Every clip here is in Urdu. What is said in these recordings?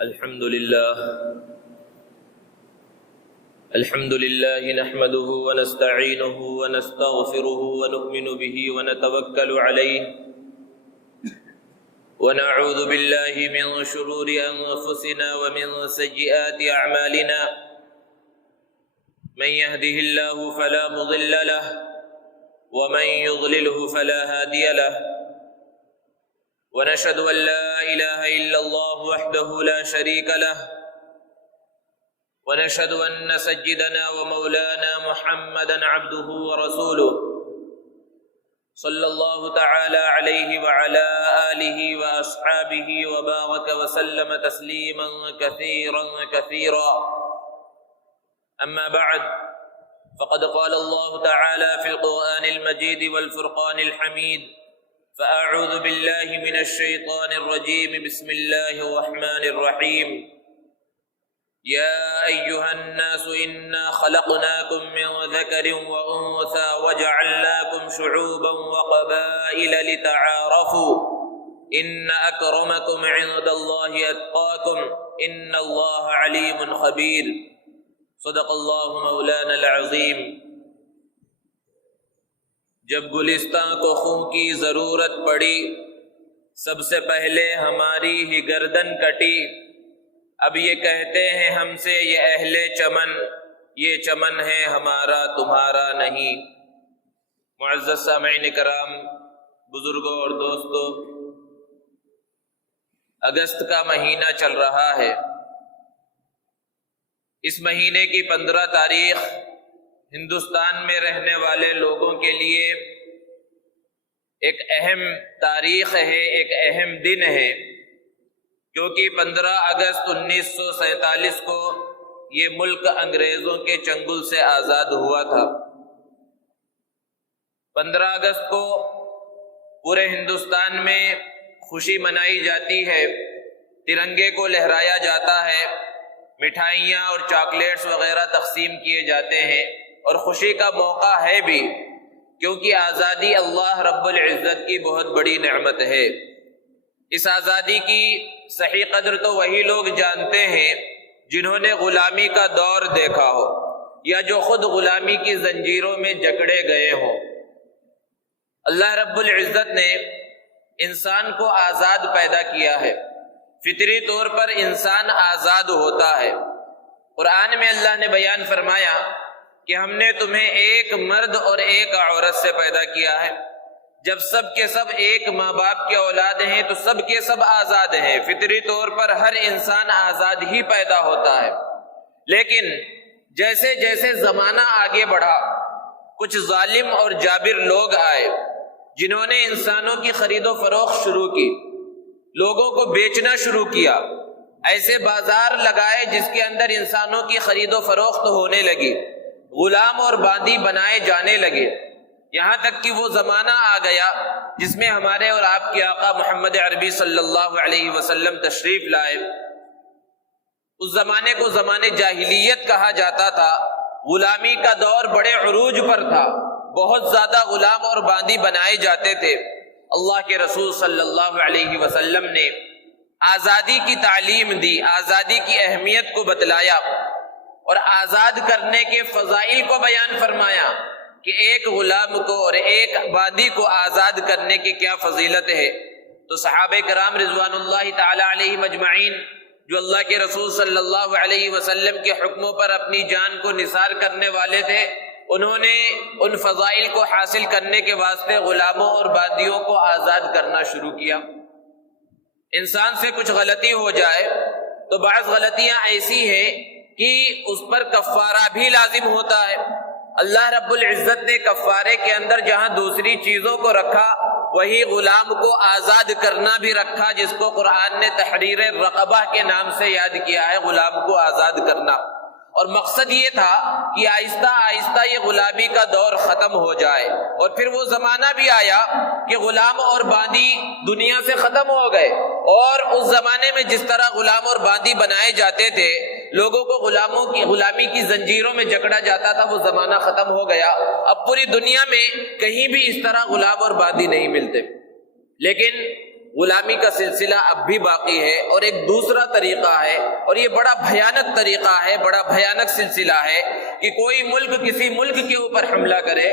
الحمد لله نحمده ونستعينه ونستغفره ونؤمن به ونتوكل عليه ونعوذ بالله من شرور أنفسنا ومن سيئات أعمالنا من يهده الله فلا مضل له ومن يضلله فلا هادي له ونشهد أن لا إله إلا الله وحده لا شريك له ونشهد أن سيدنا ومولانا محمدا عبده ورسوله صلى الله تعالى عليه وعلى آله وأصحابه وبارك وسلم تسليما كثيرا أما بعد فقد قال الله تعالى في القرآن المجيد والفرقان الحميد فأعوذ بالله من الشيطان الرجيم بسم الله الرحمن الرحيم يا أيها الناس إنا خلقناكم من ذكر وأنثى وجعلناكم شعوبا وقبائل لتعارفوا إن أكرمكم عند الله أتقاكم إن الله عليم خبير صدق الله مولانا العظيم۔ جب گلستاں کو خوں کی ضرورت پڑی سب سے پہلے ہماری ہی گردن کٹی، اب یہ کہتے ہیں ہم سے یہ اہل چمن، یہ چمن ہے ہمارا تمہارا نہیں۔ معزز سامعین کرام، بزرگوں اور دوستوں، اگست کا مہینہ چل رہا ہے۔ اس مہینے کی 15 تاریخ ہندوستان میں رہنے والے لوگوں کے لیے ایک اہم تاریخ ہے، ایک اہم دن ہے، کیونکہ 15 اگست 1947 کو یہ ملک انگریزوں کے چنگل سے آزاد ہوا تھا۔ 15 اگست کو پورے ہندوستان میں خوشی منائی جاتی ہے، ترنگے کو لہرایا جاتا ہے، مٹھائیاں اور چاکلیٹس وغیرہ تقسیم کیے جاتے ہیں، اور خوشی کا موقع ہے بھی، کیونکہ آزادی اللہ رب العزت کی بہت بڑی نعمت ہے۔ اس آزادی کی صحیح قدر تو وہی لوگ جانتے ہیں جنہوں نے غلامی کا دور دیکھا ہو یا جو خود غلامی کی زنجیروں میں جکڑے گئے ہوں۔ اللہ رب العزت نے انسان کو آزاد پیدا کیا ہے، فطری طور پر انسان آزاد ہوتا ہے۔ قرآن میں اللہ نے بیان فرمایا کہ ہم نے تمہیں ایک مرد اور ایک عورت سے پیدا کیا ہے۔ جب سب کے سب ایک ماں باپ کے اولاد ہیں تو سب کے سب آزاد ہیں، فطری طور پر ہر انسان آزاد ہی پیدا ہوتا ہے۔ لیکن جیسے جیسے زمانہ آگے بڑھا، کچھ ظالم اور جابر لوگ آئے جنہوں نے انسانوں کی خرید و فروخت شروع کی، لوگوں کو بیچنا شروع کیا، ایسے بازار لگائے جس کے اندر انسانوں کی خرید و فروخت ہونے لگی، غلام اور باندی بنائے جانے لگے، یہاں تک کہ وہ زمانہ آ گیا جس میں ہمارے اور آپ کے آقا محمد عربی صلی اللہ علیہ وسلم تشریف لائے۔ اس زمانے کو زمانے جاہلیت کہا جاتا تھا، غلامی کا دور بڑے عروج پر تھا، بہت زیادہ غلام اور باندی بنائے جاتے تھے۔ اللہ کے رسول صلی اللہ علیہ وسلم نے آزادی کی تعلیم دی، آزادی کی اہمیت کو بتلایا اور آزاد کرنے کے فضائل کو بیان فرمایا کہ ایک غلام کو اور ایک باندی کو آزاد کرنے کی کیا فضیلت ہے۔ تو صحابہ کرام رضوان اللہ تعالی علیہم اجمعین جو اللہ کے رسول صلی اللہ علیہ وسلم کے حکموں پر اپنی جان کو نثار کرنے والے تھے، انہوں نے ان فضائل کو حاصل کرنے کے واسطے غلاموں اور باندیوں کو آزاد کرنا شروع کیا۔ انسان سے کچھ غلطی ہو جائے تو بعض غلطیاں ایسی ہیں کہ اس پر کفارہ بھی لازم ہوتا ہے۔ اللہ رب العزت نے کفارے کے اندر جہاں دوسری چیزوں کو رکھا، وہی غلام کو آزاد کرنا بھی رکھا، جس کو قرآن نے تحریر رقبہ کے نام سے یاد کیا ہے، غلام کو آزاد کرنا۔ اور مقصد یہ تھا کہ آہستہ آہستہ یہ غلامی کا دور ختم ہو جائے، اور پھر وہ زمانہ بھی آیا کہ غلام اور باندی دنیا سے ختم ہو گئے، اور اس زمانے میں جس طرح غلام اور باندی بنائے جاتے تھے، لوگوں کو غلامی کی زنجیروں میں جکڑا جاتا تھا، وہ زمانہ ختم ہو گیا۔ اب پوری دنیا میں کہیں بھی اس طرح غلام اور باندی نہیں ملتے، لیکن غلامی کا سلسلہ اب بھی باقی ہے، اور ایک دوسرا طریقہ ہے، اور یہ بڑا بھیانک طریقہ ہے، بڑا بھیانک سلسلہ ہے کہ کوئی ملک کسی ملک کے اوپر حملہ کرے،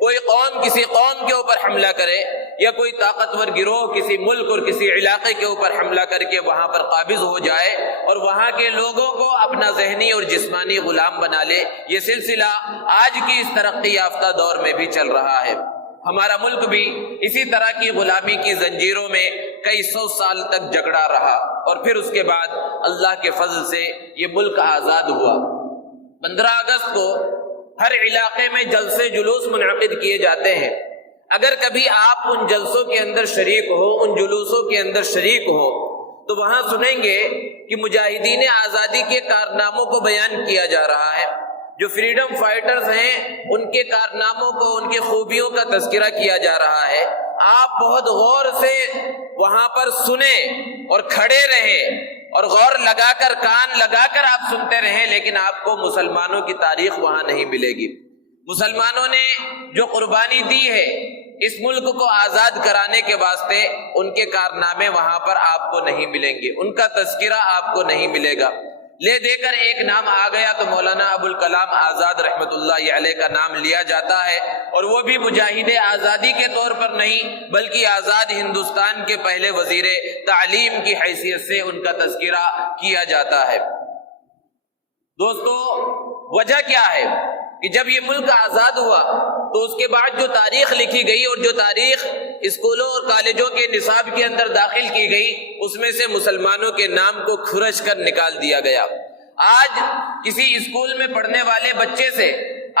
کوئی قوم کسی قوم کے اوپر حملہ کرے، یا کوئی طاقتور گروہ کسی ملک اور کسی علاقے کے اوپر حملہ کر کے وہاں پر قابض ہو جائے اور وہاں کے لوگوں کو اپنا ذہنی اور جسمانی غلام بنا لے۔ یہ سلسلہ آج کی اس ترقی یافتہ دور میں بھی چل رہا ہے۔ ہمارا ملک بھی اسی طرح کی غلامی کی زنجیروں میں کئی سو سال تک جکڑا رہا، اور پھر اس کے بعد اللہ کے فضل سے یہ ملک آزاد ہوا۔ 15 اگست کو ہر علاقے میں جلسے جلوس منعقد کیے جاتے ہیں۔ اگر کبھی آپ ان جلسوں کے اندر شریک ہو، ان جلوسوں کے اندر شریک ہو، تو وہاں سنیں گے کہ مجاہدین آزادی کے کارناموں کو بیان کیا جا رہا ہے، جو فریڈم فائٹرز ہیں ان کے کارناموں کو، ان کی خوبیوں کا تذکرہ کیا جا رہا ہے۔ آپ بہت غور سے وہاں پر سنیں اور کھڑے رہیں اور غور لگا کر، کان لگا کر آپ سنتے رہیں، لیکن آپ کو مسلمانوں کی تاریخ وہاں نہیں ملے گی۔ مسلمانوں نے جو قربانی دی ہے اس ملک کو آزاد کرانے کے واسطے، ان کے کارنامے وہاں پر آپ کو نہیں ملیں گے، ان کا تذکرہ آپ کو نہیں ملے گا۔ لے دے کر ایک نام آ گیا تو مولانا ابوالکلام آزاد رحمۃ اللہ علیہ کا نام لیا جاتا ہے، اور وہ بھی مجاہد آزادی کے طور پر نہیں بلکہ آزاد ہندوستان کے پہلے وزیر تعلیم کی حیثیت سے ان کا تذکرہ کیا جاتا ہے۔ دوستو، وجہ کیا ہے کہ جب یہ ملک آزاد ہوا تو اس کے بعد جو تاریخ لکھی گئی اور جو تاریخ اسکولوں اور کالجوں کے نصاب کے اندر داخل کی گئی، اس میں سے مسلمانوں کے نام کو کھرچ کر نکال دیا گیا۔ آج کسی اسکول میں پڑھنے والے بچے سے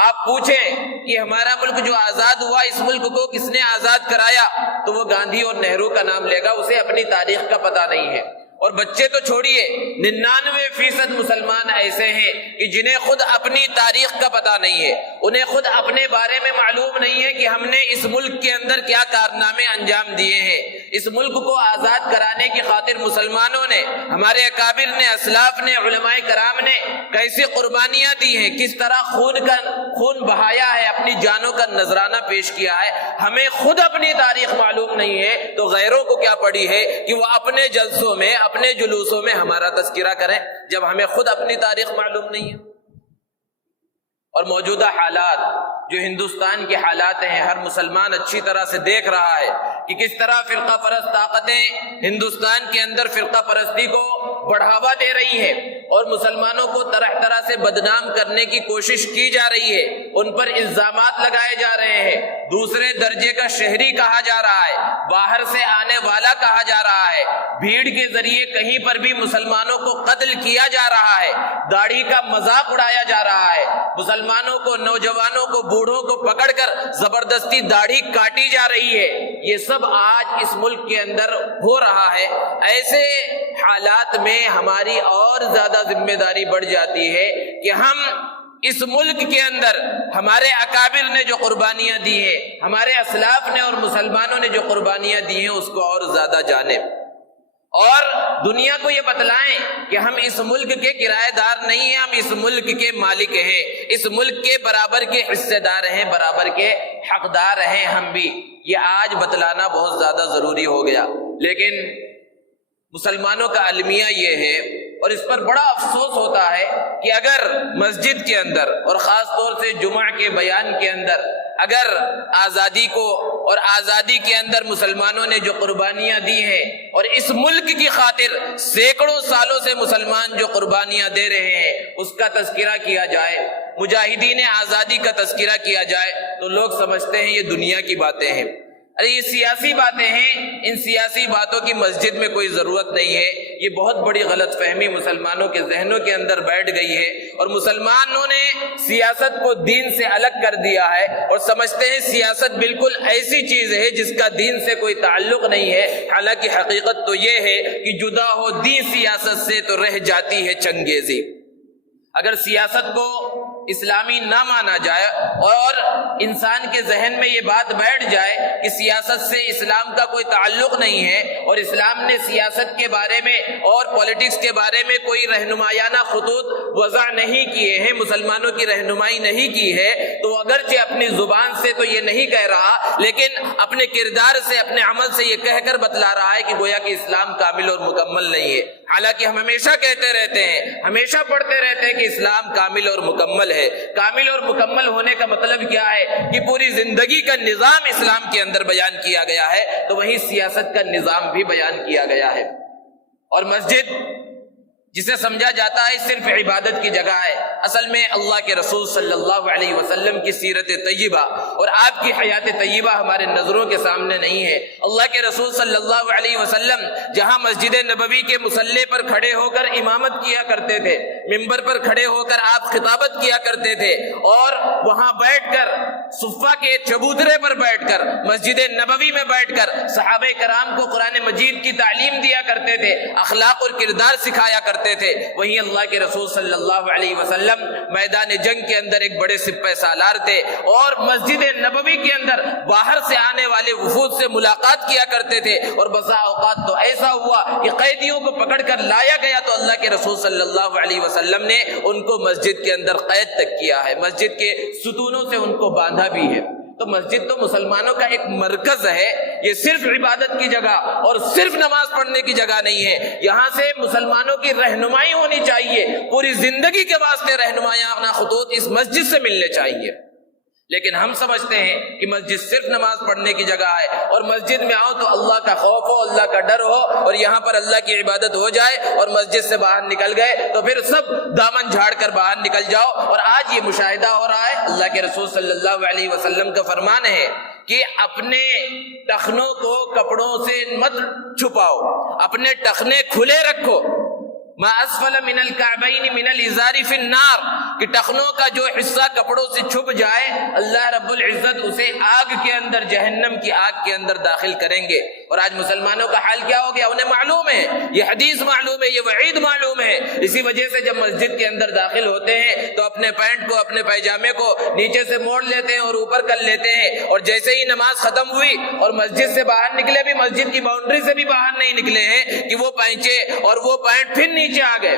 آپ پوچھیں کہ ہمارا ملک جو آزاد ہوا، اس ملک کو کس نے آزاد کرایا، تو وہ گاندھی اور نہرو کا نام لے گا، اسے اپنی تاریخ کا پتہ نہیں ہے۔ اور بچے تو چھوڑیے، 99% مسلمان ایسے ہیں کہ جنہیں خود اپنی تاریخ کا پتہ نہیں ہے، انہیں خود اپنے بارے میں معلوم نہیں ہے کہ ہم نے اس ملک کے اندر کیا کارنامے انجام دیے ہیں۔ اس ملک کو آزاد کرانے کی خاطر مسلمانوں نے، ہمارے اکابر نے، اسلاف نے، علماء کرام نے کیسی قربانیاں دی ہیں، کس طرح خون بہایا ہے، اپنی جانوں کا نذرانہ پیش کیا ہے۔ ہمیں خود اپنی تاریخ معلوم نہیں ہے تو غیروں کو کیا پڑی ہے کہ وہ اپنے جلسوں میں، اپنے جلوسوں میں ہمارا تذکرہ کریں، جب ہمیں خود اپنی تاریخ معلوم نہیں ہے۔ اور موجودہ حالات جو ہندوستان کے حالات ہیں، ہر مسلمان اچھی طرح سے دیکھ رہا ہے کہ کس طرح فرقہ پرست طاقتیں ہندوستان کے اندر فرقہ پرستی کو بڑھاوا دے رہی ہے اور مسلمانوں کو طرح طرح سے بدنام کرنے کی کوشش کی جا رہی ہے، ان پر الزامات لگائے جا رہے ہیں، دوسرے درجے کا شہری کہا جا رہا ہے، باہر سے آنے والا کہا جا رہا ہے، بھیڑ کے ذریعے کہیں پر بھی مسلمانوں کو قتل کیا جا رہا ہے، داڑھی کا مذاق اڑایا جا رہا ہے، مسلمانوں کو، نوجوانوں کو، بوڑھوں کو پکڑ کر زبردستی داڑھی کاٹی جا رہی ہے۔ یہ سب آج اس ملک کے اندر ہو رہا ہے۔ ایسے حالات میں ہماری اور زیادہ ذمہ داری بڑھ جاتی ہے کہ ہم اس ملک کے اندر ہمارے اکابر نے جو قربانیاں دی ہیں، ہمارے اسلاف نے اور مسلمانوں نے جو قربانیاں دی ہیں، اس کو اور زیادہ جانیں اور دنیا کو یہ بتلائیں کہ ہم اس ملک کے کرایہ دار نہیں ہیں، ہم اس ملک کے مالک ہیں، اس ملک کے برابر کے حصے دار ہیں، برابر کے حقدار ہیں ہم بھی۔ یہ آج بتلانا بہت زیادہ ضروری ہو گیا، لیکن مسلمانوں کا المیہ یہ ہے اور اس پر بڑا افسوس ہوتا ہے کہ اگر مسجد کے اندر اور خاص طور سے جمعہ کے بیان کے اندر اگر آزادی کو اور آزادی کے اندر مسلمانوں نے جو قربانیاں دی ہیں اور اس ملک کی خاطر سینکڑوں سالوں سے مسلمان جو قربانیاں دے رہے ہیں اس کا تذکرہ کیا جائے، مجاہدین آزادی کا تذکرہ کیا جائے، تو لوگ سمجھتے ہیں یہ دنیا کی باتیں ہیں، ارے یہ سیاسی باتیں ہیں، ان سیاسی باتوں کی مسجد میں کوئی ضرورت نہیں ہے۔ یہ بہت بڑی غلط فہمی مسلمانوں کے ذہنوں کے اندر بیٹھ گئی ہے اور مسلمانوں نے سیاست کو دین سے الگ کر دیا ہے اور سمجھتے ہیں سیاست بالکل ایسی چیز ہے جس کا دین سے کوئی تعلق نہیں ہے، حالانکہ حقیقت تو یہ ہے کہ جدا ہو دین سیاست سے تو رہ جاتی ہے چنگیزی۔ اگر سیاست کو اسلامی نہ مانا جائے اور انسان کے ذہن میں یہ بات بیٹھ جائے کہ سیاست سے اسلام کا کوئی تعلق نہیں ہے اور اسلام نے سیاست کے بارے میں اور پولیٹکس کے بارے میں کوئی رہنمایانہ خطوط وضع نہیں کیے ہیں، مسلمانوں کی رہنمائی نہیں کی ہے، تو اگرچہ اپنی زبان سے تو یہ نہیں کہہ رہا لیکن اپنے کردار سے، اپنے عمل سے یہ کہہ کر بتلا رہا ہے کہ گویا کہ اسلام کامل اور مکمل نہیں ہے۔ حالانکہ ہم ہمیشہ کہتے رہتے ہیں، ہمیشہ پڑھتے رہتے ہیں کہ اسلام کامل اور مکمل ہے۔ کامل اور مکمل ہونے کا مطلب کیا ہے کہ پوری زندگی کا نظام اسلام کے اندر بیان کیا گیا ہے، تو وہیں سیاست کا نظام بھی بیان کیا گیا ہے۔ اور مسجد جسے سمجھا جاتا ہے صرف عبادت کی جگہ ہے، اصل میں اللہ کے رسول صلی اللہ علیہ وسلم کی سیرت طیبہ اور آپ کی حیات طیبہ ہمارے نظروں کے سامنے نہیں ہے۔ اللہ کے رسول صلی اللہ علیہ وسلم جہاں مسجد نبوی کے مصلی پر کھڑے ہو کر امامت کیا کرتے تھے، ممبر پر کھڑے ہو کر آپ خطابت کیا کرتے تھے اور وہاں بیٹھ کر صفہ کے چبوترے پر بیٹھ کر مسجد نبوی میں بیٹھ کر صحابہ کرام کو قرآن مجید کی تعلیم دیا کرتے تھے، اخلاق اور کردار سکھایا کرتے تھے، وہیں اللہ کے رسول صلی اللہ علیہ وسلم میدان جنگ کے اندر ایک بڑے سپہ سالار تھے اور مسجد نبوی کے اندر باہر سے آنے والے وفود سے ملاقات کیا کرتے تھے، اور بسا اوقات تو ایسا ہوا کہ قیدیوں کو پکڑ کر لایا گیا تو اللہ کے رسول صلی اللہ علیہ وسلم نے ان کو مسجد کے اندر قید تک کیا ہے، مسجد کے ستونوں سے ان کو باندھا بھی ہے۔ تو مسجد تو مسلمانوں کا ایک مرکز ہے، یہ صرف عبادت کی جگہ اور صرف نماز پڑھنے کی جگہ نہیں ہے، یہاں سے مسلمانوں کی رہنمائی ہونی چاہیے، پوری زندگی کے واسطے رہنمایانہ خطوط اس مسجد سے ملنے چاہیے۔ لیکن ہم سمجھتے ہیں کہ مسجد صرف نماز پڑھنے کی جگہ ہے اور مسجد میں آؤ تو اللہ کا خوف ہو، اللہ کا ڈر ہو اور یہاں پر اللہ کی عبادت ہو جائے، اور مسجد سے باہر نکل گئے تو پھر سب دامن جھاڑ کر باہر نکل جاؤ۔ اور آج یہ مشاہدہ ہو رہا ہے، اللہ کے رسول صلی اللہ علیہ وسلم کا فرمان ہے کہ اپنے ٹخنوں کو کپڑوں سے مت چھپاؤ، اپنے ٹخنے کھلے رکھو، ما اسفل من الکعبین من الازار فی النار، کہ ٹخنوں کا جو حصہ کپڑوں سے چھپ جائے اللہ رب العزت اسے آگ کے اندر، جہنم کی آگ کے اندر داخل کریں گے۔ اور آج مسلمانوں کا حال کیا ہو گیا؟ انہیں معلوم ہے، یہ حدیث معلوم ہے، یہ وعید معلوم ہے، اسی وجہ سے جب مسجد کے اندر داخل ہوتے ہیں تو اپنے پینٹ کو، اپنے پیجامے کو نیچے سے موڑ لیتے ہیں اور اوپر کر لیتے ہیں، اور جیسے ہی نماز ختم ہوئی اور مسجد سے باہر نکلے، بھی مسجد کی باؤنڈری سے بھی باہر نہیں نکلے ہیں کہ وہ پینچے اور وہ پینٹ پھر نیچے آ گئے۔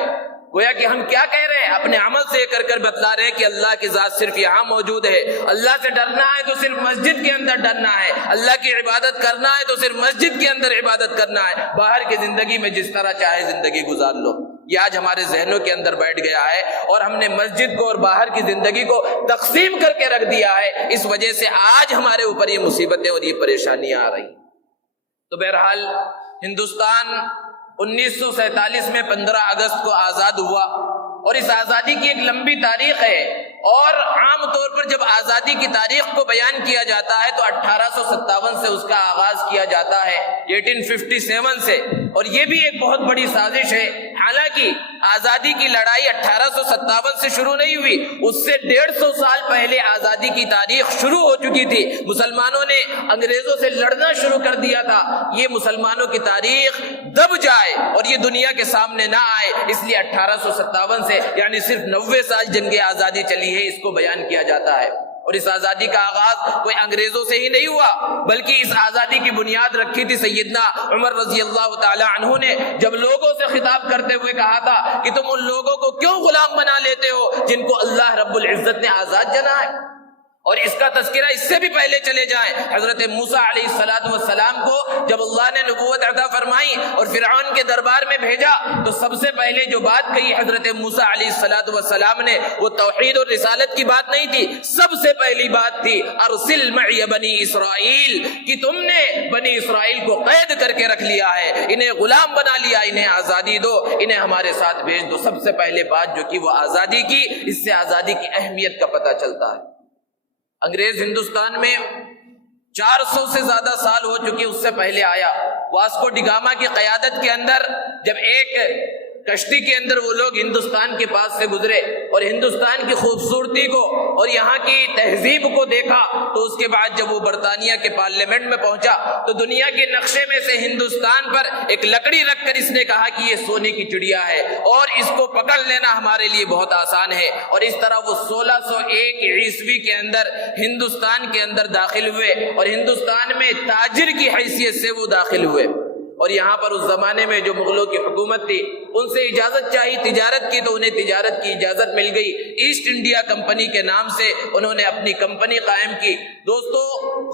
گویا کہ ہم کیا کہہ رہے ہیں؟ اپنے عمل سے کر کر بتلا رہے ہیں کہ اللہ کی ذات صرف یہاں موجود ہے، اللہ سے ڈرنا ہے تو صرف مسجد کے اندر ڈرنا ہے، اللہ کی عبادت کرنا ہے تو صرف مسجد کے اندر عبادت کرنا ہے، باہر کی زندگی میں جس طرح چاہے زندگی گزار لو۔ یہ آج ہمارے ذہنوں کے اندر بیٹھ گیا ہے اور ہم نے مسجد کو اور باہر کی زندگی کو تقسیم کر کے رکھ دیا ہے، اس وجہ سے آج ہمارے اوپر یہ مصیبتیں اور یہ پریشانیاں آ رہی۔ تو بہرحال ہندوستان 1947 میں 15 اگست کو آزاد ہوا، اور اس آزادی کی ایک لمبی تاریخ ہے، اور عام طور پر جب آزادی کی تاریخ کو بیان کیا جاتا ہے تو 1857 سے اس کا آغاز کیا جاتا ہے، 1857 سے، اور یہ بھی ایک بہت بڑی سازش ہے۔ حالانکہ آزادی کی لڑائی 1857 سے شروع نہیں ہوئی، اس سے 150 سال پہلے آزادی کی تاریخ شروع ہو چکی تھی، مسلمانوں نے انگریزوں سے لڑنا شروع کر دیا تھا۔ یہ مسلمانوں کی تاریخ دب جائے اور یہ دنیا کے سامنے نہ آئے، اس لیے 1857 سے یعنی صرف 90 سال جنگ آزادی چلی ہے، اس کو بیان کیا جاتا ہے۔ اور اس آزادی کا آغاز کوئی انگریزوں سے ہی نہیں ہوا، بلکہ اس آزادی کی بنیاد رکھی تھی سیدنا عمر رضی اللہ تعالی عنہ نے، جب لوگوں سے خطاب کرتے ہوئے کہا تھا کہ تم ان لوگوں کو کیوں غلام بنا لیتے ہو جن کو اللہ رب العزت نے آزاد جنا ہے۔ اور اس کا تذکرہ اس سے بھی پہلے چلے جائیں، حضرت موسیٰ علیہ السلام کو جب اللہ نے نبوت عطا فرمائی اور فرعون کے دربار میں بھیجا تو سب سے پہلے جو بات کہی حضرت موسیٰ علیہ السلام نے وہ توحید اور رسالت کی بات نہیں تھی، سب سے پہلی بات تھی ارسل معی بنی اسرائیل، کہ تم نے بنی اسرائیل کو قید کر کے رکھ لیا ہے، انہیں غلام بنا لیا، انہیں آزادی دو، انہیں ہمارے ساتھ بھیج دو۔ سب سے پہلے بات جو کی وہ آزادی کی، اس سے آزادی کی اہمیت کا پتہ چلتا ہے۔ انگریز ہندوستان میں 400 سے زیادہ سال ہو چکے، اس سے پہلے آیا۔ واسکو ڈی گاما کی قیادت کے اندر جب ایک کشتی کے اندر وہ لوگ ہندوستان کے پاس سے گزرے اور ہندوستان کی خوبصورتی کو اور یہاں کی تہذیب کو دیکھا، تو اس کے بعد جب وہ برطانیہ کے پارلیمنٹ میں پہنچا تو دنیا کے نقشے میں سے ہندوستان پر ایک لکڑی رکھ کر اس نے کہا کہ یہ سونے کی چڑیا ہے اور اس کو پکڑ لینا ہمارے لیے بہت آسان ہے، اور اس طرح وہ 1601 عیسوی کے اندر ہندوستان کے اندر داخل ہوئے اور ہندوستان میں تاجر کی حیثیت سے وہ داخل ہوئے۔ اور یہاں پر اس زمانے میں جو مغلوں کی حکومت تھی ان سے اجازت چاہی تجارت کی، تو انہیں تجارت کی اجازت مل گئی۔ ایسٹ انڈیا کمپنی کے نام سے انہوں نے اپنی کمپنی قائم کی۔ دوستو،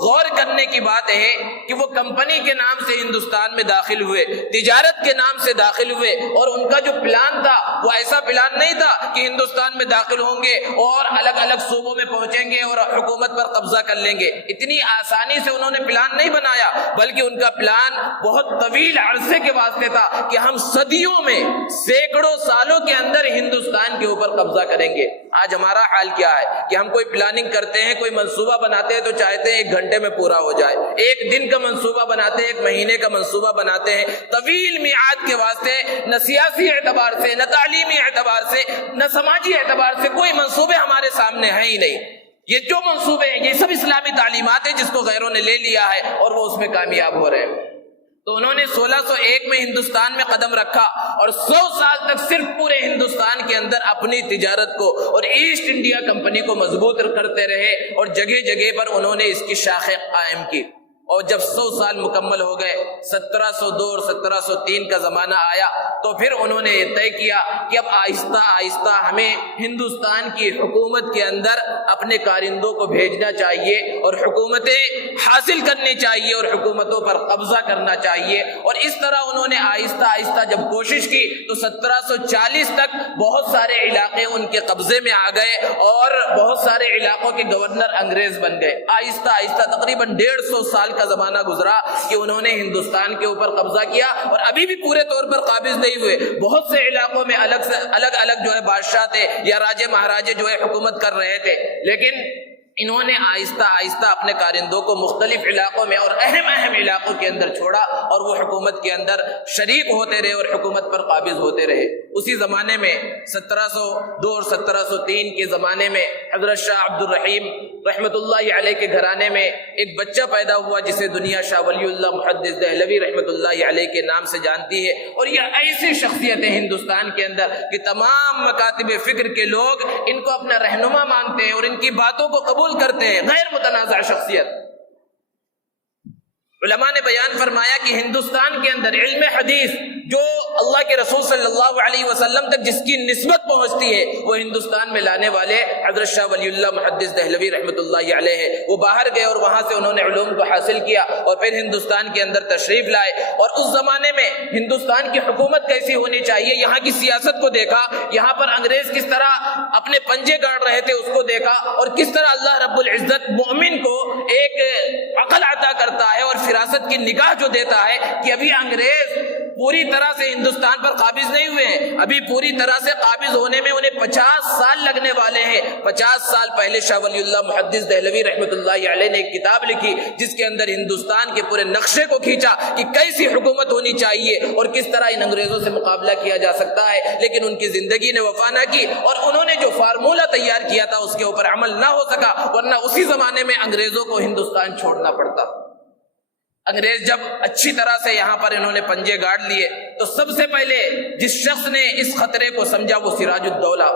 غور کرنے کی بات ہے کہ وہ کمپنی کے نام سے ہندوستان میں داخل ہوئے، تجارت کے نام سے داخل ہوئے، اور ان کا جو پلان تھا وہ ایسا پلان نہیں تھا کہ ہندوستان میں داخل ہوں گے اور الگ الگ صوبوں میں پہنچیں گے اور حکومت پر قبضہ کر لیں گے۔ اتنی آسانی سے انہوں نے پلان نہیں بنایا، بلکہ ان کا پلان بہت طویل عرصے کے واسطے تھا کہ ہم صدیوں میں، سینکڑوں سالوں کے اندر ہندوستان کے اوپر قبضہ کریں گے۔ آج ہمارا حال کیا ہے کہ ہم کوئی پلاننگ کرتے ہیں، کوئی منصوبہ بناتے ہیں تو چاہتے ہیں 1 گھنٹے میں پورا ہو جائے، 1 دن کا منصوبہ بناتے ہیں، 1 مہینے کا منصوبہ بناتے ہیں، طویل میعاد کے واسطے نہ سیاسی اعتبار سے، نہ تعلیمی اعتبار سے، نہ سماجی اعتبار سے کوئی منصوبے ہمارے سامنے ہیں ہی نہیں۔ یہ جو منصوبے ہیں یہ سب اسلامی تعلیمات ہیں جس کو غیروں نے لے لیا ہے اور وہ اس میں کامیاب ہو رہے ہیں۔ تو انہوں نے 1601 میں ہندوستان میں قدم رکھا اور 100 سال تک صرف پورے ہندوستان کے اندر اپنی تجارت کو اور ایسٹ انڈیا کمپنی کو مضبوط کرتے رہے اور جگہ جگہ پر انہوں نے اس کی شاخیں قائم کی۔ اور جب 100 سال مکمل ہو گئے، 1702 اور 1703 کا زمانہ آیا، تو پھر انہوں نے یہ طے کیا کہ اب آہستہ آہستہ ہمیں ہندوستان کی حکومت کے اندر اپنے کارندوں کو بھیجنا چاہیے اور حکومتیں حاصل کرنی چاہیے اور حکومتوں پر قبضہ کرنا چاہیے۔ اور اس طرح انہوں نے آہستہ آہستہ جب کوشش کی تو 1740 تک بہت سارے علاقے ان کے قبضے میں آ گئے اور بہت سارے علاقوں کے گورنر انگریز بن گئے۔ آہستہ آہستہ تقریباً 150 سال کا زمانہ گزرا کہ انہوں نے ہندوستان کے اوپر قبضہ کیا اور ابھی بھی پورے طور پر قابض نہیں ہوئے۔ بہت سے علاقوں میں الگ الگ جو ہے بادشاہ تھے یا راجے مہاراجے جو ہے حکومت کر رہے تھے، لیکن انہوں نے آہستہ آہستہ اپنے کارندوں کو مختلف علاقوں میں اور اہم علاقوں کے اندر چھوڑا اور وہ حکومت کے اندر شریک ہوتے رہے اور حکومت پر قابض ہوتے رہے۔ اسی زمانے میں 1702 اور 1703 کے زمانے میں حضرت شاہ عبد الرحیم رحمت اللہ علیہ کے گھرانے میں ایک بچہ پیدا ہوا جسے دنیا شاہ ولی اللہ محدث دہلوی رحمت اللہ علیہ کے نام سے جانتی ہے۔ اور یہ ایسی شخصیت ہے ہندوستان کے اندر کہ تمام مکاتب فکر کے لوگ ان کو اپنا رہنما مانتے ہیں اور ان کی باتوں کو قبول کرتے ہیں، غیر متنازع شخصیت۔ علماء نے بیان فرمایا کہ ہندوستان کے اندر علم حدیث جو اللہ کے رسول صلی اللہ علیہ وسلم تک جس کی نسبت پہنچتی ہے وہ ہندوستان میں لانے والے حضرت شاہ ولی اللہ محدث دہلوی رحمت اللہ علیہ ہے۔ وہ باہر گئے اور وہاں سے انہوں نے علوم کو حاصل کیا اور پھر ہندوستان کے اندر تشریف لائے، اور اس زمانے میں ہندوستان کی حکومت کیسی ہونی چاہیے، یہاں کی سیاست کو دیکھا، یہاں پر انگریز کس طرح اپنے پنجے گاڑ رہے تھے اس کو دیکھا، اور کس طرح اللہ رب العزت مومن کو ایک عقل عطا کرتا ہے اور فراست کی نگاہ جو دیتا ہے کہ ابھی انگریز پوری طرح سے ہندوستان پر قابض نہیں ہوئے ہیں، ابھی پوری طرح سے قابض ہونے میں انہیں 50 سال لگنے والے ہیں۔ 50 سال پہلے شاہ ولی اللہ محدث دہلوی رحمت اللہ علیہ نے ایک کتاب لکھی جس کے اندر ہندوستان کے پورے نقشے کو کھینچا کہ کیسی حکومت ہونی چاہیے اور کس طرح ان انگریزوں سے مقابلہ کیا جا سکتا ہے، لیکن ان کی زندگی نے وفا نہ کی اور انہوں نے جو فارمولہ تیار کیا تھا اس کے اوپر عمل نہ ہو سکا، ورنہ اسی زمانے میں انگریزوں کو ہندوستان چھوڑنا پڑتا۔ انگریز جب اچھی طرح سے یہاں پر انہوں نے پنجے گاڑ لیے تو سب سے پہلے جس شخص نے اس خطرے کو سمجھا وہ سراج الدولہ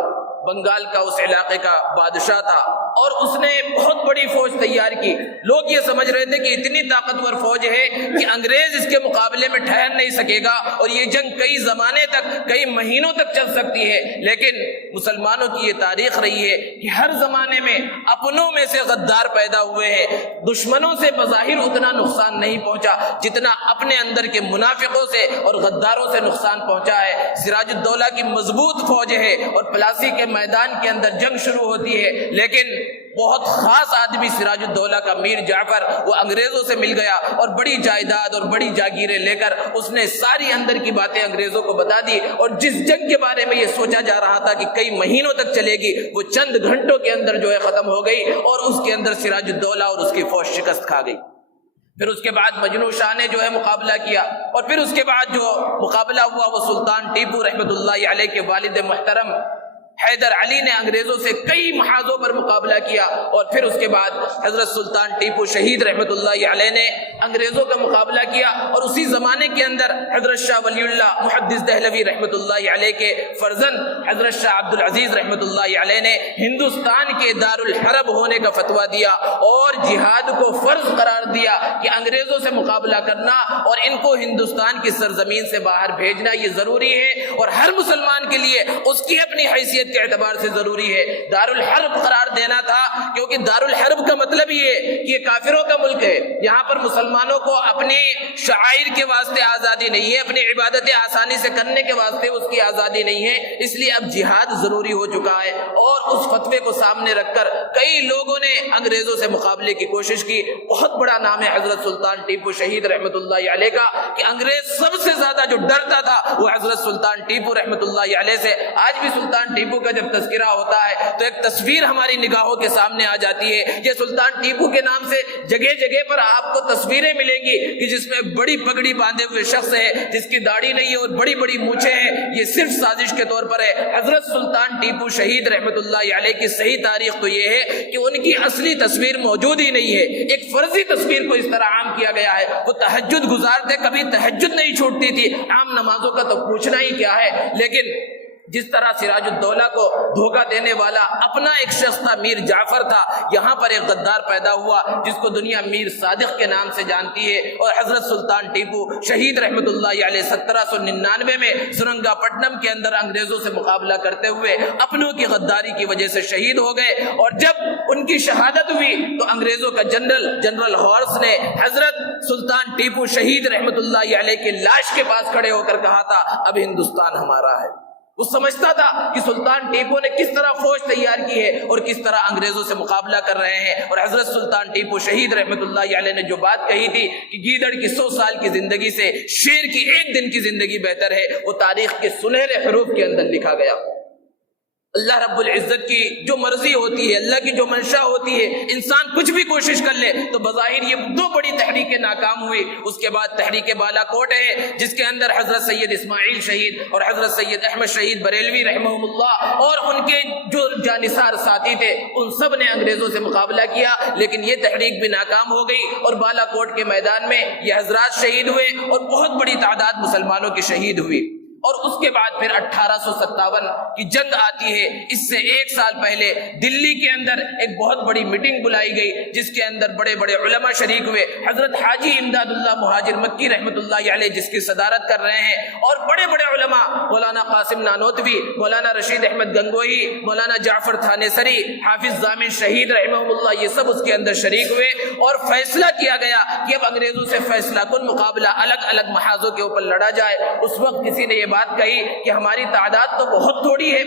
بنگال کا اس علاقے کا بادشاہ تھا، اور اس نے بہت بڑی فوج تیار کی۔ لوگ یہ سمجھ رہے تھے کہ اتنی طاقتور فوج ہے کہ انگریز اس کے مقابلے میں ٹھہر نہیں سکے گا اور یہ جنگ کئی زمانے تک، کئی مہینوں تک چل سکتی ہے، لیکن مسلمانوں کی یہ تاریخ رہی ہے کہ ہر زمانے میں اپنوں میں سے غدار پیدا ہوئے ہیں، دشمنوں سے بظاہر اتنا نقصان نہیں پہنچا جتنا اپنے اندر کے منافقوں سے اور غداروں سے نقصان پہنچا ہے۔ سراج الدولہ کی مضبوط فوج ہے اور پلاسی کے میدان کے اندر جنگ شروع ہوتی ہے، لیکن بہت خاص آدمی سراج الدولہ کا میر جعفر وہ انگریزوں سے مل گیا اور بڑی جائیداد اور بڑی جاگیریں لے کر اس نے ساری اندر کی باتیں انگریزوں کو بتا دی، اور جس جنگ کے بارے میں یہ سوچا جا رہا تھا کہ کئی مہینوں تک چلے گی وہ چند گھنٹوں کے اندر جو ہے ختم ہو گئی اور اس کے اندر سراج الدولہ اور اس کی فوج شکست کھا گئی۔ پھر اس کے بعد مجنو شاہ نے جو ہے مقابلہ کیا، اور پھر اس کے بعد جو مقابلہ ہوا وہ سلطان ٹیپو رحمۃ اللہ علیہ کے والد محترم حیدر علی نے انگریزوں سے کئی محاذوں پر مقابلہ کیا، اور پھر اس کے بعد حضرت سلطان ٹیپو شہید رحمۃ اللہ علیہ نے انگریزوں کا مقابلہ کیا، اور اسی زمانے کے اندر حضرت شاہ ولی اللہ محدث دہلوی رحمۃ اللہ علیہ کے فرزند حضرت شاہ عبد العزیز رحمۃ اللہ علیہ نے ہندوستان کے دارالحرب ہونے کا فتویٰ دیا اور جہاد کو فرض قرار دیا کہ انگریزوں سے مقابلہ کرنا اور ان کو ہندوستان کی سرزمین سے باہر بھیجنا یہ ضروری ہے، اور ہر مسلمان کے لیے اس کی اپنی حیثیت کے اعتبار سے ضروری ہے۔ دارالحرب قرار دینا تھا، کیونکہ دارالحرب کا مطلب یہ ہے کہ یہ کافروں کا ملک ہے، یہاں پر مسلمانوں کو اپنے شعائر کے واسطے آزادی نہیں ہے، اپنی عبادتیں آسانی سے کرنے کے واسطے اس کی آزادی نہیں ہے، اس لیے اب جہاد ضروری ہو چکا ہے۔ اور اس فتوے کو سامنے رکھ کر کئی لوگوں نے انگریزوں سے مقابلے کی کوشش کی۔ بہت بڑا نام ہے حضرت سلطان ٹیپو شہید رحمۃ اللہ علیہ کا، کہ انگریز سب سے زیادہ جو ڈرتا تھا وہ حضرت سلطان ٹیپو رحمۃ اللہ علیہ سے۔ آج بھی سلطان ٹیپو کا جب تذکرہ ہوتا ہے تو ایک تصویر ہماری نگاہوں کے سامنے آ جاتی ہے۔ یہ سلطان ٹیپو کے نام سے جگہ جگہ پر آپ کو تصویریں ملیں گی کہ جس میں بڑی پگڑی باندھے ہوئے شخص ہے، جس کی داڑھی نہیں ہے اور بڑی بڑی مونچھیں ہیں، یہ صرف سازش کے طور پر ہے۔ حضرت سلطان ٹیپو شہید رحمۃ اللہ علیہ کی صحیح تاریخ تو یہ ہے کہ ان کی اصلی تصویر موجود ہی نہیں ہے، ایک فرضی تصویر کو اس طرح عام کیا گیا ہے۔ وہ تہجد گزار تھے، کبھی تہجد نہیں چھوڑتی تھی، عام نمازوں کا تو پوچھنا ہی کیا ہے۔ لیکن جس طرح سراج الدولہ کو دھوکہ دینے والا اپنا ایک شخص تھا، میر جعفر تھا، یہاں پر ایک غدار پیدا ہوا جس کو دنیا میر صادق کے نام سے جانتی ہے، اور حضرت سلطان ٹیپو شہید رحمۃ اللہ علیہ 1799 میں سرنگا پٹنم کے اندر انگریزوں سے مقابلہ کرتے ہوئے اپنوں کی غداری کی وجہ سے شہید ہو گئے۔ اور جب ان کی شہادت ہوئی تو انگریزوں کا جنرل ہارس نے حضرت سلطان ٹیپو شہید رحمۃ اللہ علیہ کی لاش کے پاس کھڑے ہو کر کہا تھا اب ہندوستان ہمارا ہے۔ وہ سمجھتا تھا کہ سلطان ٹیپو نے کس طرح فوج تیار کی ہے اور کس طرح انگریزوں سے مقابلہ کر رہے ہیں۔ اور حضرت سلطان ٹیپو شہید رحمۃ اللہ علیہ نے جو بات کہی تھی کہ گیدڑ کی 100 سال کی زندگی سے شیر کی ایک دن کی زندگی بہتر ہے، وہ تاریخ کے سنہرے حروف کے اندر لکھا گیا۔ اللہ رب العزت کی جو مرضی ہوتی ہے، اللہ کی جو منشا ہوتی ہے، انسان کچھ بھی کوشش کر لے تو بظاہر یہ دو بڑی تحریکیں ناکام ہوئی۔ اس کے بعد تحریک بالا کوٹ ہے جس کے اندر حضرت سید اسماعیل شہید اور حضرت سید احمد شہید بریلوی رحمہم اللہ اور ان کے جو جانثار ساتھی تھے ان سب نے انگریزوں سے مقابلہ کیا، لیکن یہ تحریک بھی ناکام ہو گئی اور بالا کوٹ کے میدان میں یہ حضرات شہید ہوئے اور بہت بڑی تعداد مسلمانوں کی شہید ہوئی۔ اور اس کے بعد پھر 1857 کی جنگ آتی ہے۔ اس سے ایک سال پہلے دلی کے اندر ایک بہت بڑی میٹنگ بلائی گئی جس کے اندر بڑے بڑے علماء شریک ہوئے۔ حضرت حاجی امداد اللہ مہاجر مکی رحمۃ اللہ علیہ جس کی صدارت کر رہے ہیں، اور بڑے بڑے علماء مولانا قاسم نانوتوی، مولانا رشید احمد گنگوہی، مولانا جعفر تھانیسری، حافظ ضامن شہید رحمہ اللہ، یہ سب اس کے اندر شریک ہوئے اور فیصلہ کیا گیا کہ اب انگریزوں سے فیصلہ کن مقابلہ الگ الگ محاذوں کے اوپر لڑا جائے۔ اس وقت کسی نے یہ بات کہی کہ ہماری تعداد تو بہت تھوڑی ہے،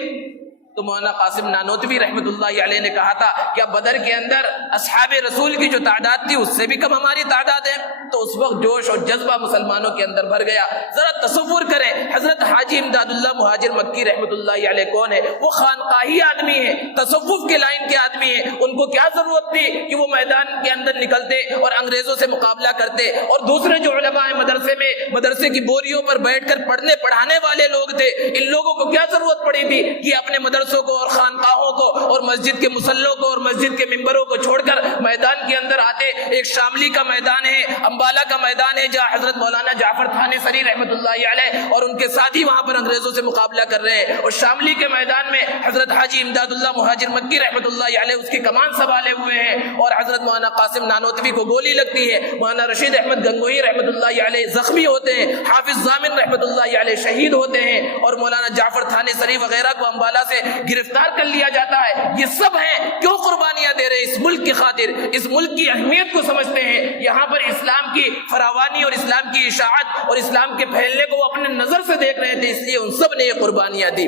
تو مولانا قاسم نانوتوی رحمۃ اللہ علیہ نے کہا تھا کہ بدر کے اندر اصحاب رسول کی جو تعداد تھی اس سے بھی کم ہماری تعداد ہے۔ تو اس وقت جوش اور جذبہ مسلمانوں کے اندر بھر گیا۔ ذرا تصور کریں حضرت حاجی امداد اللہ مہاجر مکی رحمۃ اللہ علیہ کون ہے؟ وہ خانقاہی آدمی ہے، تصوف کے لائن کے آدمی ہیں، ان کو کیا ضرورت تھی کہ وہ میدان کے اندر نکلتے اور انگریزوں سے مقابلہ کرتے؟ اور دوسرے جو علماء ہیں مدرسے میں، مدرسے کی بوریوں پر بیٹھ کر پڑھنے پڑھانے والے لوگ تھے، ان لوگوں کو کیا ضرورت پڑی تھی کہ اپنے مدرسوں کو اور خانقاہوں کو اور مسجد کے مصلوں کو اور مسجد کے ممبروں کو چھوڑ کر میدان کے اندر آتے؟ ایک شاملی کا میدان ہے، امبالہ کا میدان ہے جہاں حضرت مولانا جعفر تھانیسری رحمۃ اللہ علیہ اور ان کے ساتھی وہاں پر انگریزوں سے مقابلہ کر رہے ہیں، اور شاملی کے میدان میں حضرت حاجی امداد اللہ مہاجر مکی رحمۃ اللہ علیہ اس کی کمان سنبھالے ہوئے ہیں، اور حضرت مولانا قاسم نانوتوی کو گولی لگتی ہے، مولانا رشید احمد گنگوہی رحمۃ اللہ علیہ زخمی ہوتے ہیں، حافظ ضامن رحمۃ اللہ علیہ شہید ہوتے ہیں، اور مولانا جعفر تھانیسری وغیرہ کو امبالہ سے گرفتار کر لیا جاتا ہے۔ یہ سب ہیں کیوں قربانیاں دے رہے؟ اس ملک کی خاطر، اس ملک کی اہمیت کو سمجھتے ہیں، یہاں پر اسلام کی فراوانی اور اسلام کی اشاعت اور اسلام کے پھیلنے کو وہ اپنے نظر سے دیکھ رہے تھے، اس لیے ان سب نے یہ قربانیاں دی۔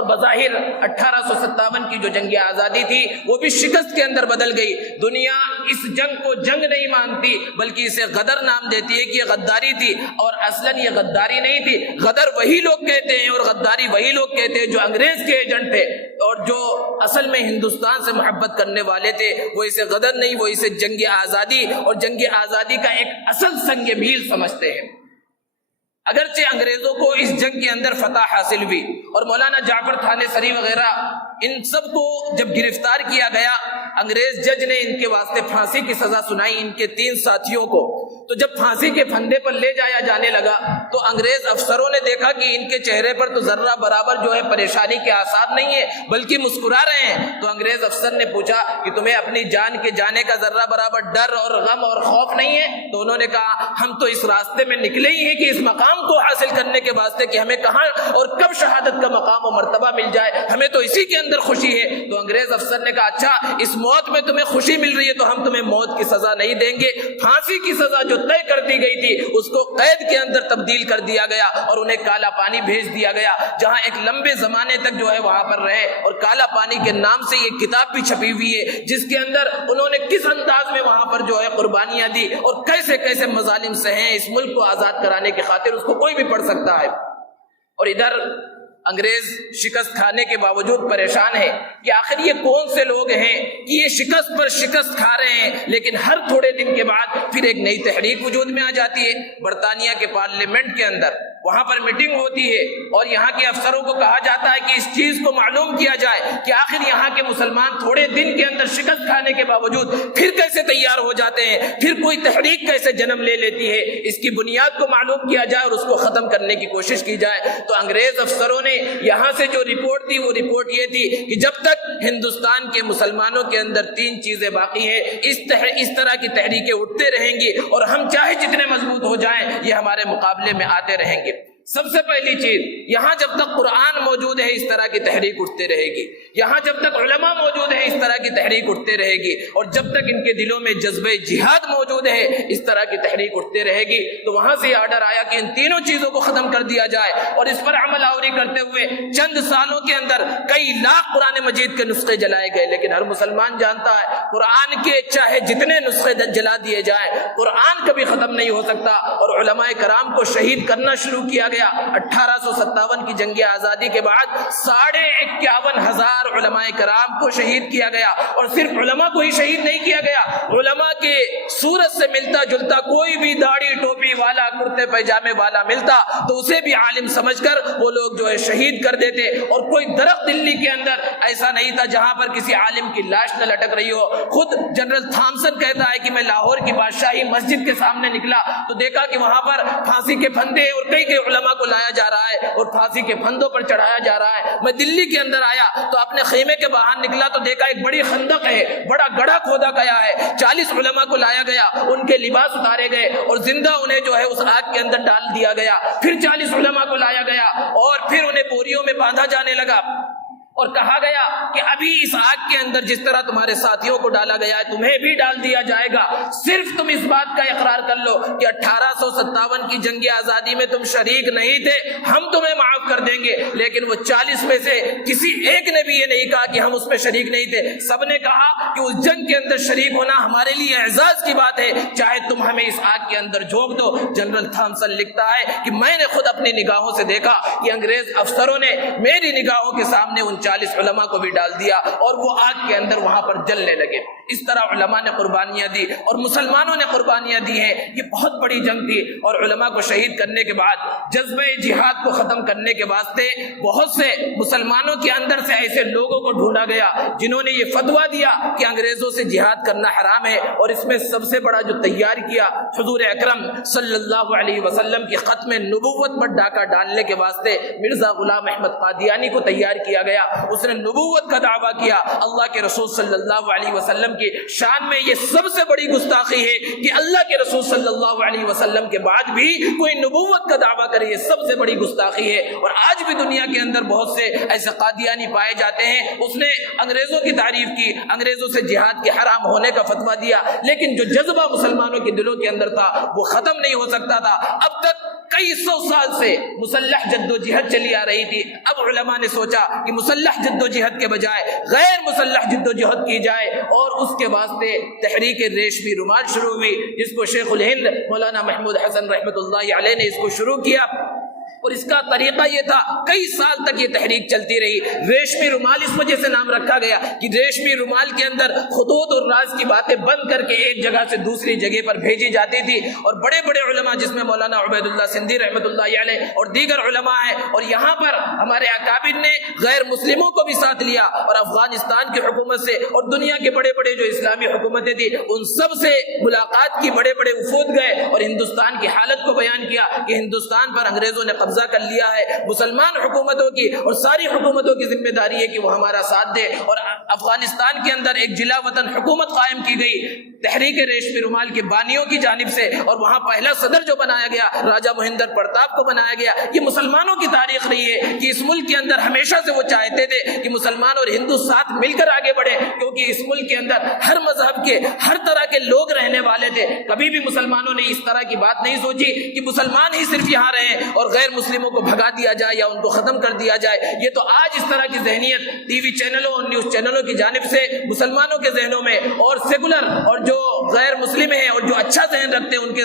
اور بظاہر 1857 کی جو جنگ آزادی تھی وہ بھی شکست کے اندر بدل گئی. دنیا اس جنگ کو جنگ نہیں مانتی بلکہ اسے غدر نام دیتی ہے کہ یہ غداری تھی، اور اصلاً یہ غداری نہیں تھی. غدر وہی لوگ کہتے ہیں اور غداری وہی لوگ کہتے ہیں جو انگریز کے ایجنٹ تھے، اور جو اصل میں ہندوستان سے محبت کرنے والے تھے وہ اسے غدر نہیں، وہ اسے جنگ آزادی اور جنگ آزادی کا ایک اصل سنگ میل سمجھتے ہیں. اگرچہ انگریزوں کو اس جنگ کے اندر فتح حاصل ہوئی اور مولانا جعفر تھانیسری وغیرہ ان سب کو جب گرفتار کیا گیا، انگریز جج نے ان کے واسطے پھانسی کی سزا سنائی ان کے 3 ساتھیوں کو. تو جب پھانسی کے پھندے پر لے جایا جانے لگا تو انگریز افسروں نے دیکھا کہ ان کے چہرے پر تو ذرہ برابر جو ہے پریشانی کے آثار نہیں ہے بلکہ مسکرا رہے ہیں. تو انگریز افسر نے پوچھا کہ تمہیں اپنی جان کے جانے کا ذرہ برابر ڈر اور غم اور خوف نہیں ہے؟ تو انہوں نے کہا ہم تو اس راستے میں نکلے ہی ہیں کہ اس مقام کو حاصل کرنے کے واسطے کہ ہمیں کہاں اور کب شہادت کا مقام و مرتبہ مل جائے، ہمیں تو اسی کے اندر خوشی ہے. تو انگریز افسر نے کہا اچھا اس موت میں تمہیں خوشی مل رہی ہے تو ہم تمہیں موت کی سزا نہیں دیں گے. پھانسی کی سزا جو طے کر دی گئی تھی اس کو قید کے اندر تبدیل کر دیا گیا اور انہیں کالا پانی بھیج دیا گیا، جہاں ایک لمبے زمانے تک جو ہے وہاں پر رہے. اور کالا پانی کے نام سے یہ کتاب بھی چھپی ہوئی ہے جس کے اندر انہوں نے کس انداز میں وہاں پر جو ہے قربانیاں دی اور کیسے کیسے مظالم سہے اس ملک کو آزاد کرانے کی خاطر، اس کو کوئی بھی پڑھ سکتا ہے. اور ادھر انگریز شکست کھانے کے باوجود پریشان ہے کہ آخر یہ کون سے لوگ ہیں کہ یہ شکست پر شکست کھا رہے ہیں، لیکن ہر تھوڑے دن کے بعد پھر ایک نئی تحریک وجود میں آ جاتی ہے. برطانیہ کے پارلیمنٹ کے اندر وہاں پر میٹنگ ہوتی ہے اور یہاں کے افسروں کو کہا جاتا ہے کہ اس چیز کو معلوم کیا جائے کہ آخر یہاں کے مسلمان تھوڑے دن کے اندر شکست کھانے کے باوجود پھر کیسے تیار ہو جاتے ہیں، پھر کوئی تحریک کیسے جنم لے لیتی ہے، اس کی بنیاد کو معلوم کیا جائے اور اس کو ختم کرنے کی کوشش کی جائے. تو انگریز افسروں نے یہاں سے جو رپورٹ دی وہ رپورٹ یہ تھی کہ جب تک ہندوستان کے مسلمانوں کے اندر 3 چیزیں باقی ہیں اس طرح کی تحریکیں اٹھتے رہیں گی اور ہم چاہے جتنے مضبوط ہو جائیں یہ ہمارے مقابلے میں آتے رہیں گے. سب سے پہلی چیز، یہاں جب تک قرآن موجود ہے اس طرح کی تحریک اٹھتے رہے گی، یہاں جب تک علماء موجود ہے اس طرح کی تحریک اٹھتے رہے گی، اور جب تک ان کے دلوں میں جذبہ جہاد موجود ہے اس طرح کی تحریک اٹھتے رہے گی. تو وہاں سے آرڈر آیا کہ ان تینوں چیزوں کو ختم کر دیا جائے اور اس پر عمل آوری کرتے ہوئے چند سالوں کے اندر کئی لاکھ قرآن مجید کے نسخے جلائے گئے. لیکن ہر مسلمان جانتا ہے قرآن کے چاہے جتنے نسخے جلا دیے جائیں قرآن کبھی ختم نہیں ہو سکتا. اور علماء کرام کو شہید کرنا شروع کیا گیا. 1857 کی جنگ آزادی کے بعد 51,500 علماء کرام کو شہید کیا گیا. اور صرف علماء کو ہی شہید نہیں کیا گیا، علماء کے صورت سے ملتا جلتا کوئی بھی داڑھی ٹوپی والا کرتے پیجامے والا ملتا تو اسے بھی عالم سمجھ کر وہ لوگ جو ہے شہید کر دیتے. اور کوئی درخت دلی کے اندر ایسا نہیں تھا جہاں پر کسی عالم کی لاش نہ لٹک رہی ہو. خود جنرل تھامسن کہتا ہے کہ میں لاہور کی بادشاہی مسجد کے سامنے نکلا تو دیکھا کہ وہاں پر پھانسی کے پھندے اور کئی علماء کو لایا جا رہا ہے اور پھانسی کے پھندوں پر چڑھایا جا رہا ہے. میں دلی کے اندر آیا تو اپنے خیمے کے باہر نکلا تو دیکھا ایک بڑی خندق ہے، بڑا گڑھا کھودا گیا ہے، 40 علماء کو لایا گیا، ان کے لباس اتارے گئے اور زندہ انہیں جو ہے اس آگ کے اندر ڈال دیا گیا. پھر 40 علماء کو لایا گیا اور پھر انہیں بوریوں میں باندھا جانے لگا اور کہا گیا کہ ابھی اس آگ کے اندر جس طرح تمہارے ساتھیوں کو ڈالا گیا ہے تمہیں بھی ڈال دیا جائے گا. صرف تم اس بات کا اقرار کر لو کہ 1857 کی جنگ آزادی میں تم شریک نہیں تھے، ہم تمہیں معاف کر دیں گے. لیکن وہ 40 میں سے کسی ایک نے بھی یہ نہیں کہا کہ ہم اس میں شریک نہیں تھے. سب نے کہا کہ اس جنگ کے اندر شریک ہونا ہمارے لیے اعزاز کی بات ہے، چاہے تم ہمیں اس آگ کے اندر جھونک دو. جنرل تھامسن لکھتا ہے کہ میں نے خود اپنی نگاہوں سے دیکھا کہ انگریز افسروں نے میری نگاہوں کے سامنے ان 40 علماء کو بھی ڈال دیا اور وہ آگ کے اندر وہاں پر جلنے لگے. اس طرح علماء نے قربانیاں دی اور مسلمانوں نے قربانیاں دی ہیں. یہ بہت بڑی جنگ تھی اور علماء کو شہید کرنے کے بعد جذبہ جہاد کو ختم کرنے کے واسطے بہت سے مسلمانوں کے اندر سے ایسے لوگوں کو ڈھونڈا گیا جنہوں نے یہ فتویٰ دیا کہ انگریزوں سے جہاد کرنا حرام ہے. اور اس میں سب سے بڑا جو تیار کیا حضور اکرم صلی اللہ علیہ وسلم کی ختم نبوت پر ڈاکہ ڈالنے کے واسطے مرزا غلام احمد قادیانی کو تیار کیا گیا. اس نے نبوت کا دعویٰ کیا. اللہ کے رسول صلی اللہ علیہ وسلم کی شان میں یہ سب سے بڑی گستاخی ہے کہ اللہ کے رسول صلی اللہ علیہ وسلم کے بعد بھی کوئی نبوت کا دعویٰ کرے، یہ سب سے بڑی گستاخی ہے. اور آج بھی دنیا کے اندر بہت سے ایسے قادیانی پائے جاتے ہیں. اس نے انگریزوں کی تعریف کی، انگریزوں سے جہاد کے حرام ہونے کا فتویٰ دیا، لیکن جو جذبہ مسلمانوں کے دلوں کے اندر تھا وہ ختم نہیں ہو سکتا تھا. اب تک کئی سو سال سے مسلح جد و جہد چلی آ رہی تھی. اب علماء نے سوچا کہ مسلح جد و جہد کے بجائے غیر مسلح جد و جہد کی جائے, اور اس کے واسطے تحریک ریشمی رومال شروع ہوئی, جس کو شیخ الہند مولانا محمود حسن رحمۃ اللہ علیہ نے اس کو شروع کیا. اور اس کا طریقہ یہ تھا, کئی سال تک یہ تحریک چلتی رہی. ریشمی رومال اس وجہ سے نام رکھا گیا کہ ریشمی رومال کے اندر خطوط اور راز کی باتیں بند کر کے ایک جگہ سے دوسری جگہ پر بھیجی جاتی تھی. اور بڑے بڑے علماء جس میں مولانا عبید اللہ سندھی رحمۃ اللہ علیہ اور دیگر علماء ہیں, اور یہاں پر ہمارے اکابر نے غیر مسلموں کو بھی ساتھ لیا, اور افغانستان کی حکومت سے اور دنیا کے بڑے بڑے جو اسلامی حکومتیں تھی ان سب سے ملاقات کی, بڑے بڑے وفود گئے اور ہندوستان کی حالت کو بیان کیا کہ ہندوستان پر انگریزوں نے قبضہ کر لیا ہے. مسلمان حکومتوں کی اور ساری حکومتوں کی ذمہ داری ہے کہ وہ ہمارا ساتھ دے, اور افغانستان کے اندر ایک جلا وطن حکومت قائم کی گئی تحریک ریشمی رومال کے بانیوں کی جانب سے, اور وہاں پہلا صدر جو بنایا گیا راجہ مہندر پرتاپ کو بنایا گیا. یہ مسلمانوں کی تاریخ رہی ہے کہ اس ملک کے اندر ہمیشہ سے وہ چاہتے تھے کہ مسلمان اور ہندو ساتھ مل کر آگے بڑھے, کیونکہ اس ملک کے اندر ہر مذہب کے ہر طرح کے لوگ رہنے والے تھے. کبھی بھی مسلمانوں نے اس طرح کی بات نہیں سوچی کہ مسلمان ہی صرف یہاں رہیں اور غیر مسلموں کو بھگا دیا جائے یا ان کو ختم کر دیا جائے. یہ تو آج اس طرح کی ذہنیت ٹی وی چینلوں اور نیوز چینلوں کی جانب سے مسلمانوں کے ذہنوں میں, اور سیکولر اور جو غیر مسلم ہیں اور جو اچھا ذہن رکھتے ہیں ان کے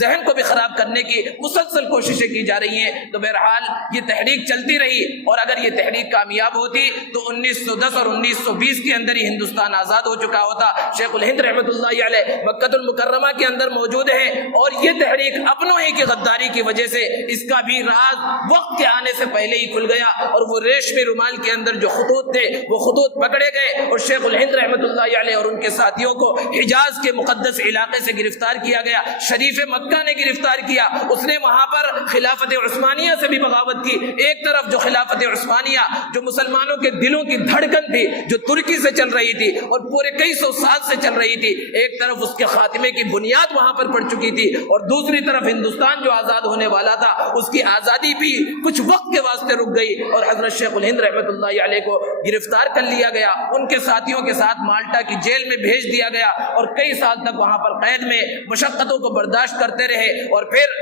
ذہن کو بھی خراب کرنے کی مسلسل کوششیں کی جا رہی ہیں. تو بہرحال یہ تحریک چلتی رہی, اور اگر یہ تحریک کامیاب ہوتی تو 1910 اور 1920 کے اندر ہی ہندوستان آزاد ہو چکا ہوتا. شیخ الہند رحمۃ اللہ علیہ مکۃ المکرمہ کے اندر موجود ہیں, اور یہ تحریک اپنوں ہی کی غداری کی وجہ سے اس کا بھی راز وقت کے آنے سے پہلے ہی کھل گیا, اور وہ ریشمی رومال کے اندر جو خطوط تھے وہ خطوط پکڑے گئے, اور شیخ الہند رحمۃ اللہ علیہ اور ان کے ساتھیوں کو حجاز کے مقدس علاقے سے گرفتار کیا گیا. شریف مکہ نے گرفتار کیا, اس نے وہاں پر خلافت عثمانیہ سے بھی بغاوت کی. ایک طرف جو خلافت عثمانیہ جو مسلمانوں کے دلوں کی دھڑکن تھی, جو ترکی سے چل رہی تھی اور پورے کئی سو سال سے چل رہی تھی, ایک طرف اس کے خاتمے کی بنیاد وہاں پر پڑ چکی تھی, اور دوسری طرف ہندوستان جو آزاد ہونے والا تھا اس کی آزادی بھی کچھ وقت کے واسطے رک گئی, اور حضرت شیخ الہند رحمۃ اللہ علیہ کو گرفتار کر لیا گیا. ان کے ساتھیوں کے ساتھ مالٹا کی جیل میں بھیج دیا گیا, اور کئی سال تک وہاں پر قید میں مشقتوں کو برداشت کرتے رہے. اور پھر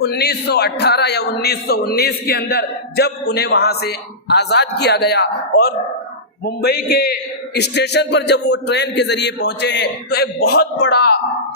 1918 یا 1919 کے اندر جب انہیں وہاں سے آزاد کیا گیا اور ممبئی کے اسٹیشن پر جب وہ ٹرین کے ذریعے پہنچے ہیں, تو ایک بہت بڑا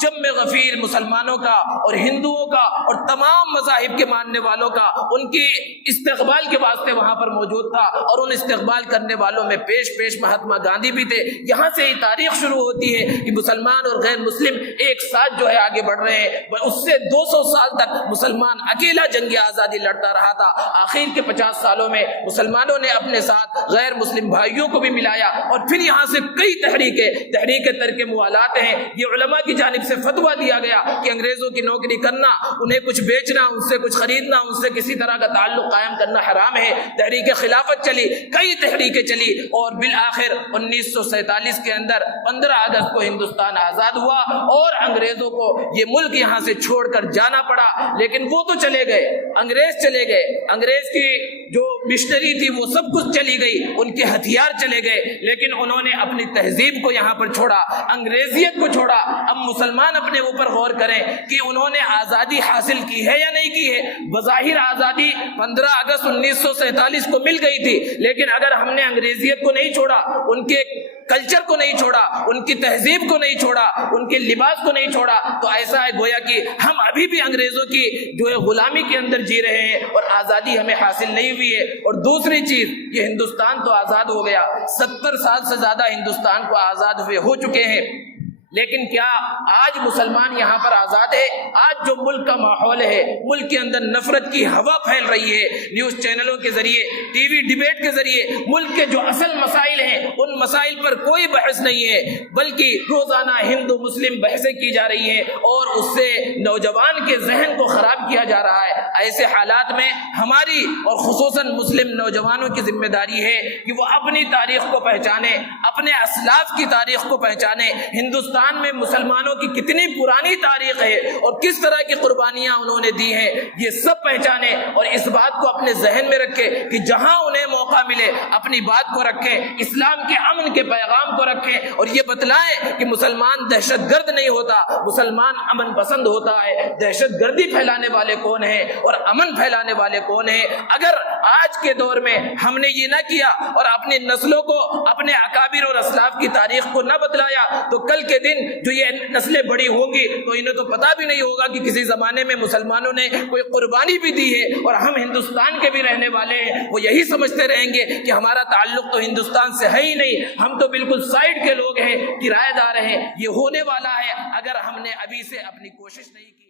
جم غفیر مسلمانوں کا اور ہندوؤں کا اور تمام مذاہب کے ماننے والوں کا ان کی استقبال کے واسطے وہاں پر موجود تھا, اور ان استقبال کرنے والوں میں پیش مہاتما گاندھی بھی تھے. یہاں سے ہی تاریخ شروع ہوتی ہے کہ مسلمان اور غیر مسلم ایک ساتھ جو ہے آگے بڑھ رہے ہیں. اس سے 200 سال تک مسلمان اکیلا جنگ آزادی لڑتا رہا تھا. آخر کے 50 سالوں میں مسلمانوں نے اپنے ساتھ غیر مسلم بھائیوں کو بھی ملایا, اور پھر یہاں سے کئی تحریک ترک موالات ہیں. یہ علماء کی جانب سے فتویٰ دیا گیا کہ انگریزوں کی نوکری کرنا, انہیں کچھ بیچنا, ان سے کچھ خریدنا, ان سے کسی طرح کا تعلق قائم کرنا حرام ہے. تحریک خلافت چلی, کئی تحریکیں چلی, اور بالآخر 1947 کے اندر 15 اگست کو ہندوستان آزاد ہوا, اور انگریزوں کو یہ ملک یہاں سے چھوڑ کر جانا پڑا. لیکن وہ تو چلے گئے, انگریز چلے گئے, انگریز کی جو مشنری تھی وہ سب کچھ چلی گئی, ان کے ہتھیار چلے گئے, لیکن انہوں نے اپنی تہذیب کو یہاں پر چھوڑا, انگریزیت کو چھوڑا. اب مسلمان اپنے اوپر غور کریں کہ انہوں نے آزادی حاصل کی ہے یا نہیں کی ہے. بظاہر آزادی 15 اگست 1947 کو مل گئی تھی, لیکن اگر ہم نے انگریزیت کو نہیں چھوڑا, ان کے کلچر کو نہیں چھوڑا, ان کی تہذیب کو نہیں چھوڑا, ان کے لباس کو نہیں چھوڑا, تو ایسا ہے گویا کہ ہم ابھی بھی انگریزوں کی جو ہے غلامی کے اندر جی رہے ہیں, اور آزادی ہمیں حاصل نہیں ہوئی ہے. اور دوسری چیز, یہ ہندوستان تو آزاد ہو گیا, 70 سال سے زیادہ ہندوستان کو آزاد ہوئے ہو چکے ہیں, لیکن کیا آج مسلمان یہاں پر آزاد ہے؟ آج جو ملک کا ماحول ہے, ملک کے اندر نفرت کی ہوا پھیل رہی ہے, نیوز چینلوں کے ذریعے, ٹی وی ڈیبیٹ کے ذریعے ملک کے جو اصل مسائل ہیں ان مسائل پر کوئی بحث نہیں ہے, بلکہ روزانہ ہندو مسلم بحثیں کی جا رہی ہیں, اور اس سے نوجوان کے ذہن کو خراب کیا جا رہا ہے. ایسے حالات میں ہماری اور خصوصاً مسلم نوجوانوں کی ذمہ داری ہے کہ وہ اپنی تاریخ کو پہچانے, اپنے اسلاف کی تاریخ کو پہچانے, ہندوستان ہندوستان میں مسلمانوں کی کتنی پرانی تاریخ ہے اور کس طرح کی قربانیاں انہوں نے دی ہیں، یہ سب پہچانے اور اس بات کو اپنے ذہن میں رکھے کہ جہاں انہیں موقع ملے اپنی بات کو رکھیں، اسلام کے امن کے پیغام کو رکھیں اور یہ بتلائیں کہ مسلمان دہشت گرد نہیں ہوتا، مسلمان امن پسند ہوتا ہے۔ دہشت گردی پھیلانے والے کون ہیں اور امن پھیلانے والے کون ہیں؟ اگر آج کے دور میں ہم نے یہ نہ کیا اور اپنی نسلوں کو اپنے اکابر اور اسلاف کی تاریخ کو نہ بتلایا تو کل کے دن جو یہ نسلیں بڑی ہوں گی تو انہیں تو پتہ بھی نہیں ہوگا کہ کسی زمانے میں مسلمانوں نے کوئی قربانی بھی دی ہے، اور ہم ہندوستان کے بھی رہنے والے ہیں، وہ یہی سمجھتے رہیں گے کہ ہمارا تعلق تو ہندوستان سے ہے ہی نہیں، ہم تو بالکل سائڈ کے لوگ ہیں، کرایہ دار ہیں۔ یہ ہونے والا ہے اگر ہم نے ابھی سے اپنی کوشش نہیں کی۔